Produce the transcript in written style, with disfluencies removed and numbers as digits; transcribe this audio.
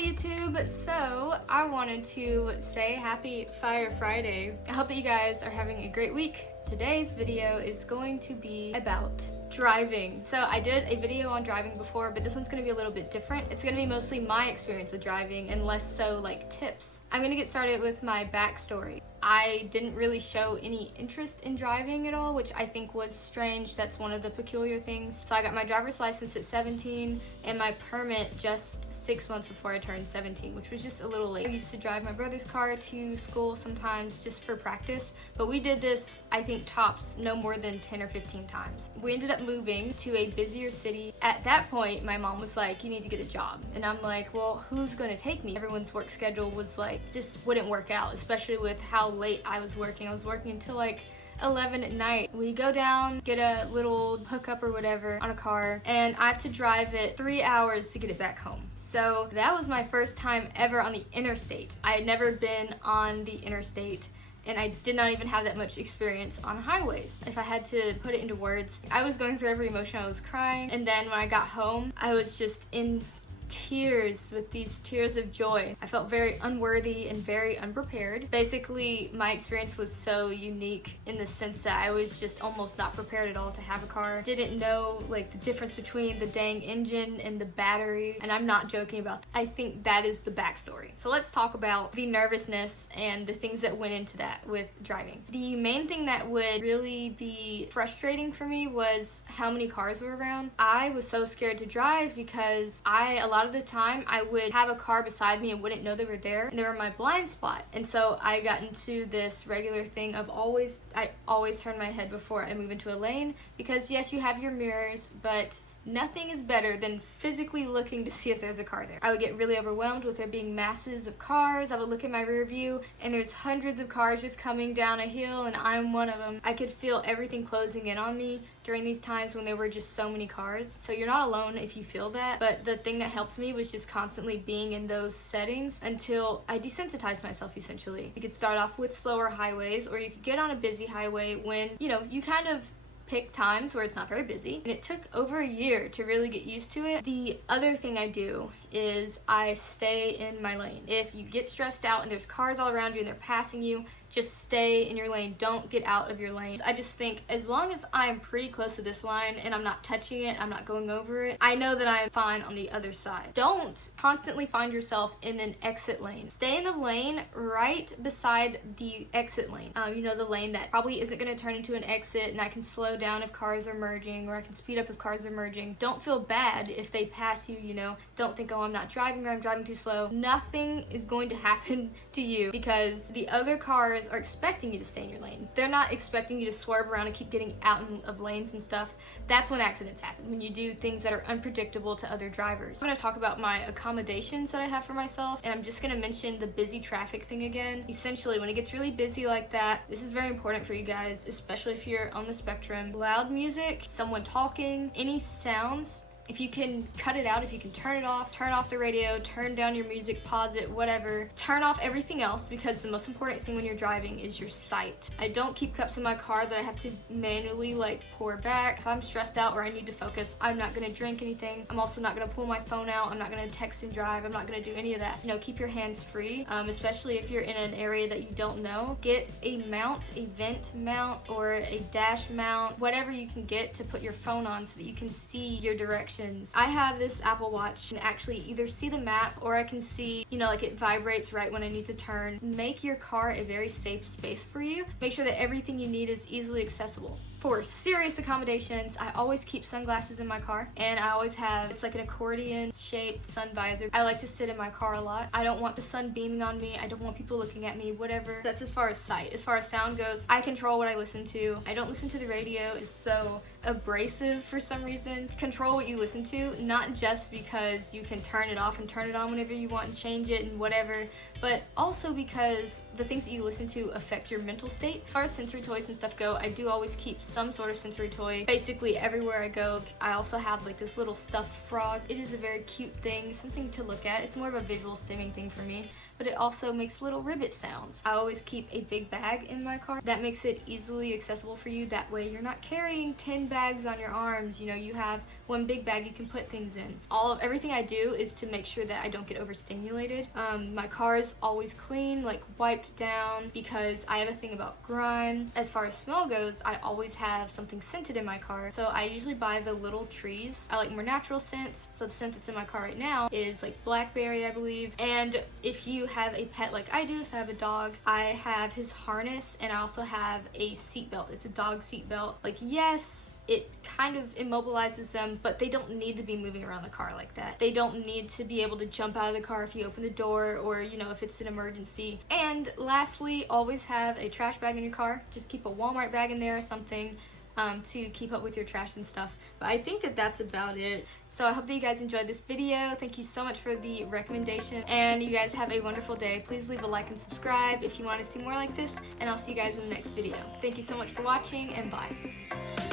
YouTube. So I wanted to say happy Fire Friday. I hope that you guys are having a great week. Today's video is going to be about driving. So I did a video on driving before, but this one's gonna be a little bit different. It's gonna be mostly my experience with driving and less so like tips. I'm gonna get started with my backstory. I didn't really show any interest in driving at all, which I think was strange. That's one of the peculiar things. So I got my driver's license at 17 and my permit just 6 months before I turned 17, which was just a little late. I used to drive my brother's car to school sometimes just for practice, but we did this, I think tops no more than 10 or 15 times. We ended up moving to a busier city. At that point, my mom was like, you need to get a job. And I'm like, well, who's gonna take me? Everyone's work schedule was like, just wouldn't work out, especially with how late I was working. I was working until like 11 at night. We go down, get a little hookup or whatever on a car, and I have to drive it 3 hours to get it back home. So that was my first time ever on the interstate. I had never been on the interstate, and I did not even have that much experience on highways. If I had to put it into words, I was going through every emotion. I was crying, and then when I got home, I was just in tears with these tears of joy. I felt very unworthy and very unprepared. Basically, my experience was so unique in the sense that I was just almost not prepared at all to have a car. Didn't know like the difference between the dang engine and the battery, and I'm not joking about that. I think that is the backstory. So let's talk about the nervousness and the things that went into that with driving. The main thing that would really be frustrating for me was how many cars were around. I was so scared to drive because a lot of the time I would have a car beside me and wouldn't know they were there, and they were my blind spot. And so I got into this regular thing of I always turn my head before I move into a lane, because yes, you have your mirrors, but nothing is better than physically looking to see if there's a car there. I would get really overwhelmed with there being masses of cars. I would look at my rear view and there's hundreds of cars just coming down a hill and I'm one of them. I could feel everything closing in on me during these times when there were just so many cars. So you're not alone if you feel that, but the thing that helped me was just constantly being in those settings until I desensitized myself essentially. You could start off with slower highways, or you could get on a busy highway when, you kind of pick times where it's not very busy, and it took over a year to really get used to it. The other thing I do is I stay in my lane. If you get stressed out and there's cars all around you and they're passing you, just stay in your lane. Don't get out of your lane. I just think as long as I'm pretty close to this line and I'm not touching it, I'm not going over it, I know that I'm fine on the other side. Don't constantly find yourself in an exit lane. Stay in the lane right beside the exit lane. The lane that probably isn't going to turn into an exit, and I can slow down if cars are merging, or I can speed up if cars are merging. Don't feel bad if they pass you, Don't think, oh, I'm not driving or I'm driving too slow. Nothing is going to happen to you because the other cars are expecting you to stay in your lane. They're not expecting you to swerve around and keep getting out of lanes and stuff. That's when accidents happen, when you do things that are unpredictable to other drivers. I'm going to talk about my accommodations that I have for myself, and I'm just going to mention the busy traffic thing again. Essentially, when it gets really busy like that, this is very important for you guys, especially if you're on the spectrum. Loud music, someone talking, any sounds. If you can cut it out, if you can turn off the radio, turn down your music, pause it, whatever. Turn off everything else, because the most important thing when you're driving is your sight. I don't keep cups in my car that I have to manually pour back. If I'm stressed out or I need to focus, I'm not gonna drink anything. I'm also not gonna pull my phone out. I'm not gonna text and drive. I'm not gonna do any of that. Keep your hands free, especially if you're in an area that you don't know. Get a mount, a vent mount, or a dash mount, whatever you can get to put your phone on so that you can see your direction. I have this Apple Watch and actually either see the map, or I can see, like it vibrates right when I need to turn. Make your car a very safe space for you. Make sure that everything you need is easily accessible. For serious accommodations, I always keep sunglasses in my car, and I always have, it's like an accordion shaped sun visor. I like to sit in my car a lot. I don't want the sun beaming on me. I don't want people looking at me, whatever. That's as far as sight. As far as sound goes, I control what I listen to. I don't listen to the radio. It's so abrasive for some reason. Control what you listen to, not just because you can turn it off and turn it on whenever you want and change it and whatever, but also because the things that you listen to affect your mental state. As far as sensory toys and stuff go, I do always keep some sort of sensory toy basically everywhere I go. I also have like this little stuffed frog. It is a very cute thing, something to look at. It's more of a visual stimming thing for me, but it also makes little ribbit sounds. I always keep a big bag in my car. That makes it easily accessible for you. That way you're not carrying 10 bags on your arms. You have one big bag you can put things in. Everything I do is to make sure that I don't get overstimulated. My car is always clean, like wiped down, because I have a thing about grime. As far as smell goes, I always have something scented in my car, so I usually buy the little trees. I like more natural scents, so the scent that's in my car right now is like blackberry, I believe. And if you have a pet like I do, so I have a dog, I have his harness, and I also have a seatbelt. It's a dog seatbelt. Like, yes, it kind of immobilizes them, but they don't need to be moving around the car like that. They don't need to be able to jump out of the car if you open the door, or, you know, if it's an emergency. And lastly, always have a trash bag in your car. Just keep a Walmart bag in there or something to keep up with your trash and stuff. But I think that that's about it. So I hope that you guys enjoyed this video. Thank you so much for the recommendation, and you guys have a wonderful day. Please leave a like and subscribe if you want to see more like this, and I'll see you guys in the next video. Thank you so much for watching, and bye.